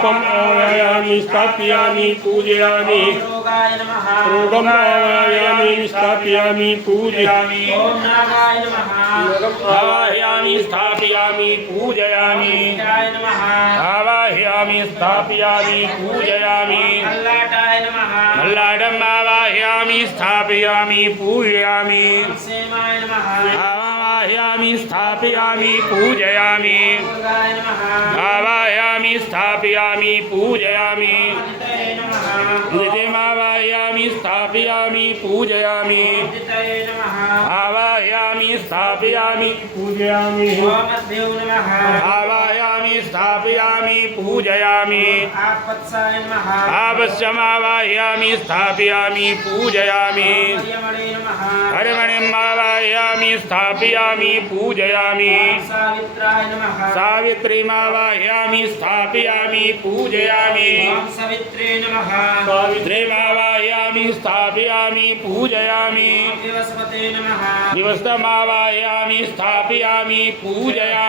पुष्पम् आवाहयामि स्थापयामि पूजयामि रोगाय नमः रोगम् आवाहयामि स्थापयामि पूजयामि ओम नागाय नमः आवाहयामि स्थापयामि पूजयामि नागाय नमः आवाहयामि स्थापयामि पूजयामि अल्लाटाय नमः मल्लाडम् आवाहयामि स्थापयामि पूजयामि सेमाय नमः आवाहयामि स्थापयामि पूजयामि दुर्गाय नमः आवाहयामि स्थापयामि पूजयामि अदितये नमः नित्यमावाहयामि स्थापयामि पूजयामि अदितये नमः आवाहयामि स्थापयामि पूजयामि ओमभ्यो नमः आवाहयामि स्थापयामि पूजयामि आपत्साय नमः आवश्यमावाहयामि स्थापयामि पूजयामि यमणे नमः हरिमणिम् आवाहयामि स्थापयामि पूजयामि सावित्राय नमः सावित्रीमावाहयामि स्थापयामि पूजयामि ओम सवित्रे नमः सावित्रीमावाहयामि स्थापयामि पूजयामि दिवस्पते नमः दिवसमावाहयामि स्थापयामि पूजयामि